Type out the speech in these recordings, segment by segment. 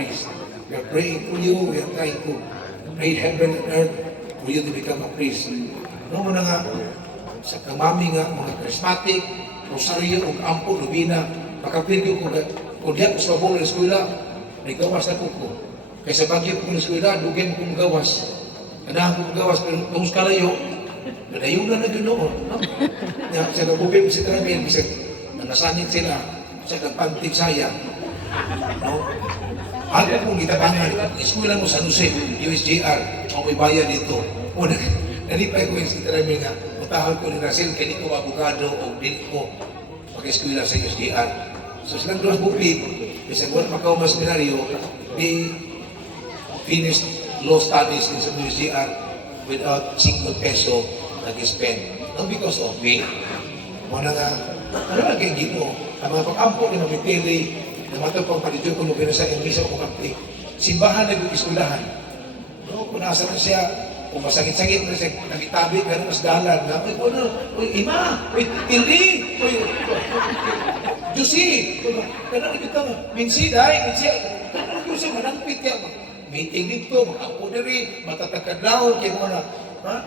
priest. We are praying for you. We are trying to pray heaven and earth for you to become a priest. No mo na nga, sa kamami nga, mga charismatic, rosaryo, o ampo, lubina, makapilyo ko, kung diyan ko sa mabong na eskwela, may gawas na ko. Kaya sa bagyo ko na eskwela, dugin kong gawas. Kanahan kong gawas, pero kung kalayo, nalayo na nag-noon. No? Sa nabubin mo si Travel, kasi nasanit sila, sa nagpantig sayang. No? Ako kong gitabangan, eskwela mo sa Jose, USJR, ako may bayan dito. O, nalipay ko yung si Travel nga, mutahal ko ni Russell, kaya di ko abogado o di ko mag-eskwela sa USJR. So silang dos bukid, kasi buwan Macau mas seminaryo, they finished law studies in sa USJR without 5 peso nag-spend. Not because of me. Muna nga, ano lang kayo gino? Ang mga pag-ampo ni Mamitili, na matang pang palidyo ko nung binasa yung misa ko kapti, simbahan nag-iskulahan. No, kung nasa na siya, kung masakit-sakit na siya, nagitabi, gano'n mas dalan na, uy, ano, uy, ima, uy, tili, uy, Josie, gano'n kita mo, minsi, gano'n ko siya, manangpit yan, meeting dito, mag-ampo na rin, matatakadlaw, kayo mo na, ha?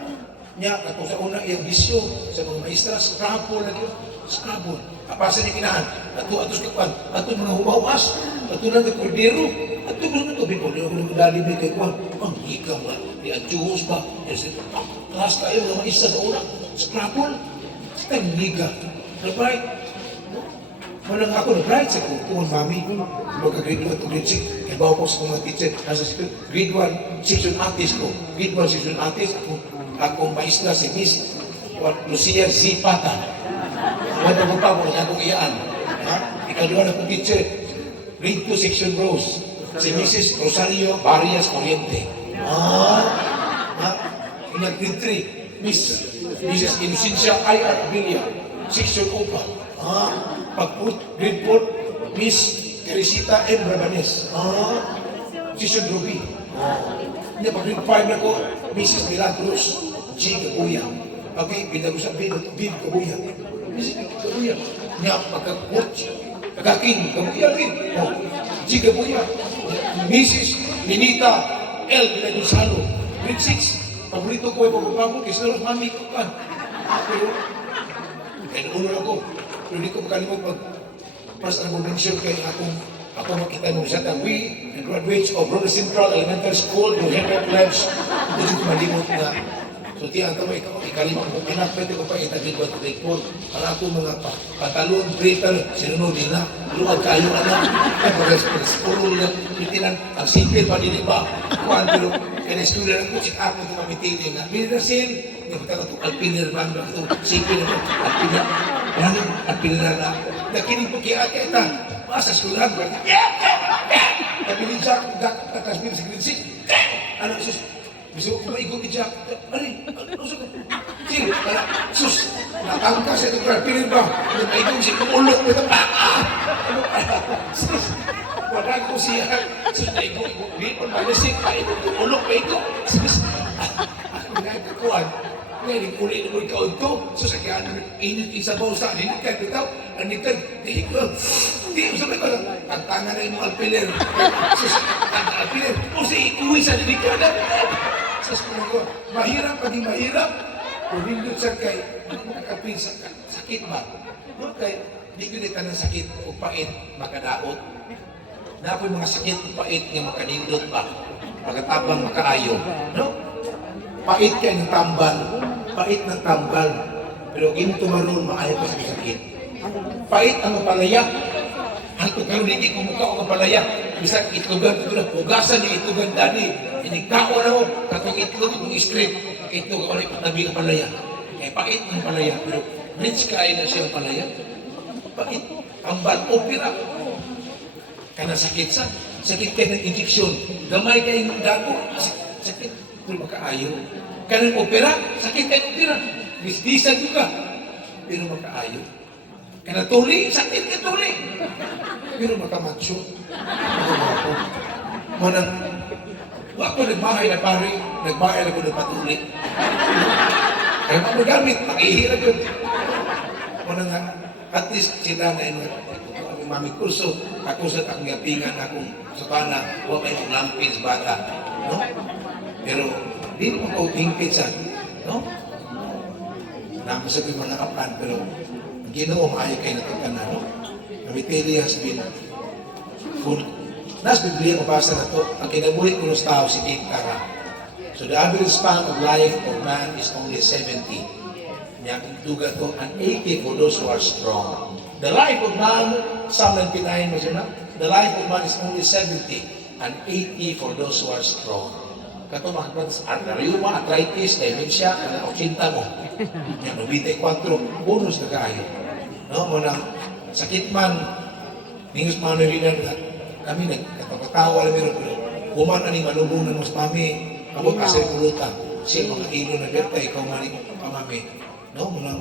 Nya, ako sa una, yung bisyo, sa mga maestra, scrabble na ito, scrabble, kapasa niya kinahan, ato sa mga humawas, ato lang ng kordero, ato lang ito, bipon, yung dali may kay Juan, ang hikam ba, di adjus ba, kelas tayo, mga maestra sa una, scrabble, sa liga, right? Walang ako na-bright sa kung mami, magka-grade 1 to grade 6, kaya bawa ko sa mga teacher, nasa grade 1, section artist ko, grade 1, section artist, akong maestra si Miss Lucia Z. Pata. Wala mo pa mo, akong iyaan. Ikaduan akong teacher, grade 2, section Rose, si Mrs. Rosario Barrias Oriente. Grade 3, Mrs. Inocencia I.R. Abilia, section Opa. Grade 4, Miss Teresita M. Rabanes. Section Ruby. Pag grade 5 na ko, Mrs. Milagros G. Kabuya. Okay, pinag-usap B. Kabuya. Mrs. Kabuya. Niya, pagka-coach, pagka-king, Kabuya rin. G. Kabuya. Mrs. Ninita L. Gonzalo. Grade 6. Paborito ko ay pagpapagod, kasi nalang mami ko ka. Pero, kaya ulo ako. Pero hindi ko makalimot pas ang mention kay ako makita mo sa we and graduates of Brother Central Elementary School to Herbert Labs. Hindi ko malimot na. So tiyang kami, ikalimot mo, pinapwede ko pa itagin ko ito po. Para ako mga patalon, breaker, sinunod nila, luwag kayo na lang. Kaya puro lang, itinan, ang simple pa din iba. Kuhan, pero kaya student ako, si ako ito mamitili na. Minrasin, hindi ko tayo ito, alpiner man, ito, simple na ito, alpiner. Yan, alpiner na. Nakinig po kaya kita, masa skulahan ko, nabilin siya, kakasbir sa grade 6, ano, sus, gusto ko maikot ni Jack, ano, sus, natangka sa itong alpiner ba, maikot siya, kumulok mo ito, sus, wala ko siya, sus, naikot, hindi pa malasik, kumulok mo ito, sus, nagkakuhan, ngayon, uli mo ikaw ito. So, sa kaya init isa ba sa ninikad ito? Anikan, di ko. Di, sabi ko lang, tagtanga na yung alpiler. So, alpiler, o si ikuwi sa ninikad. So, ko, mahirap, paging mahirap. Kung hindot sa kay, nakapin sa sakit ba? No, kay, di ko nita ng sakit o pait, makadaot. Na ako'y mga sakit o pait nga makanindot pa. Pagkatabang makaayo. No? Pait kayo ng tambal, pait ng tambal, pero ginto maroon maayaw pa sa sakit. Pait ang mapalayak, hangtod kayo hindi kumukha o mapalayak, bisa itlogan ito na, hugasan niya itlogan dani, inikao na mo, katong itlog itong straight, itlog ako na ipatabi ang palayak. Kaya pait ng palayak, pero rich kayo na siya ang palayak. Pait, tambal, opera. Kaya sakit sa, sakit kayo ng injection, gamay kayo ng dago, sakit. Kung makaayo. Kanang opera, sakit kayo opera. Bisbisan ko ka. Pero makaayo. Kanang tuli, sakit ka tuli. Pero makamacho. Manang, wako nagmahay na pari, nagmahay na ko ng patuli. Kaya magagamit, makihirap yun. Manang, at least sila na yun, mami kurso, ako sa tanggapingan akong sutana, huwag may lampis bata. No? Pero, di mo ko tingkit sa, no? Nakasabi mo nakapan, pero ang Ginoo maayo kayo na na, no? Namitili has been full. Nas Biblia ko basa na to, ang kinabuhi ko ng tao si Tara. So the average span of life of man is only 70. Niya duga to, an 80 for those who are strong. The life of man, Psalm 99, was yun na? The life of man is only 70, and 80 for those who are strong. Kato mga rayuma, arthritis, dementia, 80 mo. Yan, 94, bonus na kayo. No, muna, sakit man, ningos man na rin na, kami nagkatawa na meron, kuman ani malubunan mo sa mami, abot ka sa pulutan, siya mga ilo na berta, ikaw maning pamami. No, muna,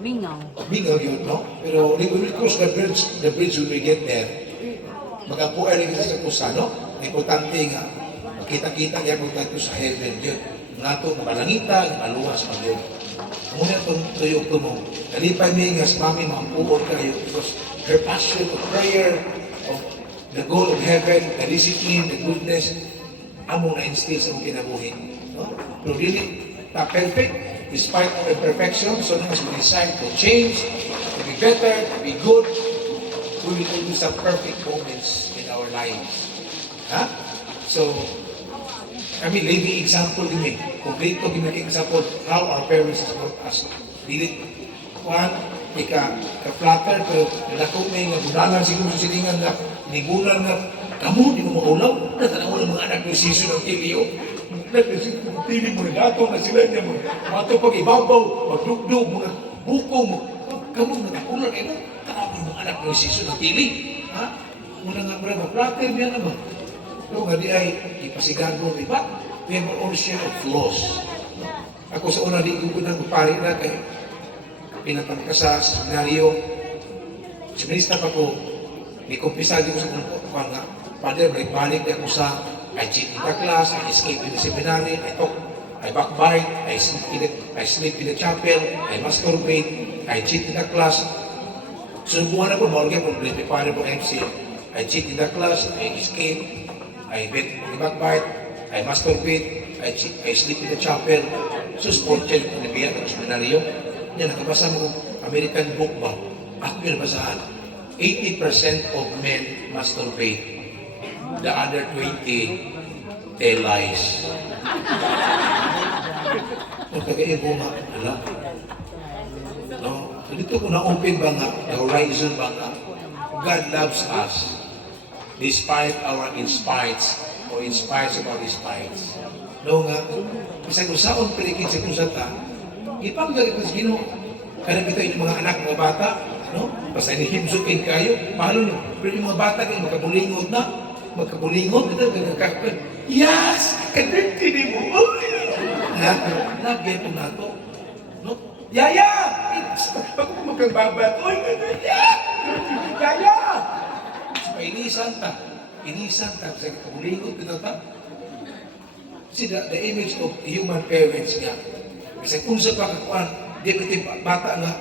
Mingaw. bingaw yun, no? Pero we will cross the bridge when we get there. Magapuan rin kita sa kusa, no? Importante nga, makita-kita niya kung tayo sa heaven yun. Nga ito, mabalangita, maluwas pa yun. Muna itong tuyok ito mo. Kalipay may nga sa mami, makampuon kayo because her passion of prayer, of the goal of heaven, the discipline, the goodness, among na-instill sa mga kinabuhi. No? Pero really, not perfect, despite our imperfection, so long as we decide to change, to be better, to be good, we will always have perfect moments in our lives. Ha? So, kami, living example din eh. Complete gimmick example how our parents has brought us. Dili, kuhan, ka-flatter, pero nalako may nga bunalan siguro sa silingan na nigulan na kamu, di mo maulaw. Natanaw ng mga anak ng season ng tiliyo. Tili mo na dato na sila niya mo. Mato pag ibabaw, magdugdug, mga buko mo. Kamu, natakulan eh, no? Tanaw ng mga anak ng season ng tili. Ha? Muna nga pala, mag-flatter niya naman. Pero nga di ay ipasigago, di ba? We have our own share of flaws. Ako sa una, di ko nang pari na kay pinatang ka sa seminaryo. Seminista pa ko, di ko pisado ko sa kung nga, Father, balik-balik na ko sa I cheat in the class, I escape in the seminary, I talk, I backbite, I sleep in the chapel, I masturbate, I cheat in the class. Sunubuhan ako, mawag yung prepare po MC. I cheat in the class, I escape, I backbite, I masturbate, I sleep in the chapel. So, sport check ko nabiyan ng seminaryo. Yan, nakabasa mo American book ba? Ako yung nabasahan. 80% of men masturbate. The other 20 tell lies. O, kagaya mo nga, alam. No? So, dito ko na-open ba nga, the horizon ba nga, God loves us despite our inspites or in spite of our despites. No nga, bisag usaon pilikin sa kusata, ipagdagay ko sa Ginoo. Kaya kita yung mga anak, mga bata, no? Basta inihimsukin kayo, mahalo nyo. Pero yung mga bata kayo, magkabulingod na. Magkabulingod, ito, gagakakpan. Yes! Kadagtini mo! Ha? Lagyan ko na to. No? Yaya! Pag ako magkababat, oy, yaya! Yaya! Inisan ta. Inisan ta. Sa kabulingod, ito ta. See, the image of human parents nga. Kasi kung sa pagkakuan, di pati bata nga,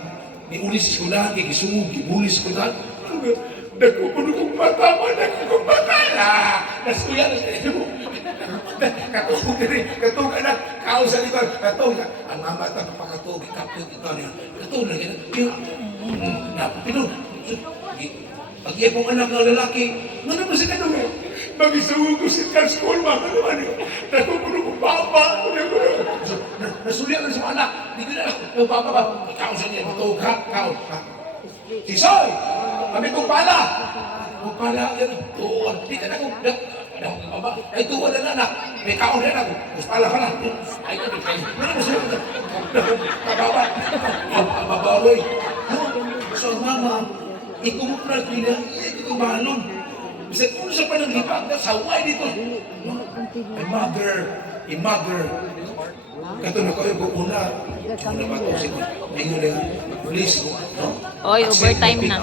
ni ulis ko na, gigisugog, gibulis ko na. Nagkukulo kong bata mo, nagkukulo bata na. Nasuya na sa iyo. Katulog na rin, katulog na, kao sa likod, katulog na. Ang mga bata, papakatulog, ikapit ito niya. Katulog na rin. Pinun, pag iya pong anak na lalaki, ano naman sa kanong mag-isugo ko si Transkol, mga naman yun. Nakukulo kong baba. Nasulihan na sa mga anak. Hindi ko na, yung baba ba? Ikaw sa niya, matawag ka, ikaw. Tisoy! Kami kong pala! Kung pala, yan, tuwan. Hindi ka na kong, ay tuwan na anak. May kaon na anak. Mas pala ka lang. Ay, ano naman sa iyo? Kababa. Babaroy. So, mama, ikumupras nila, ito balon. Bisa kung sa pananglipat na saway dito. A mother. Kato na kayo kung una ba ito? Sige, please, no? Oy, overtime na.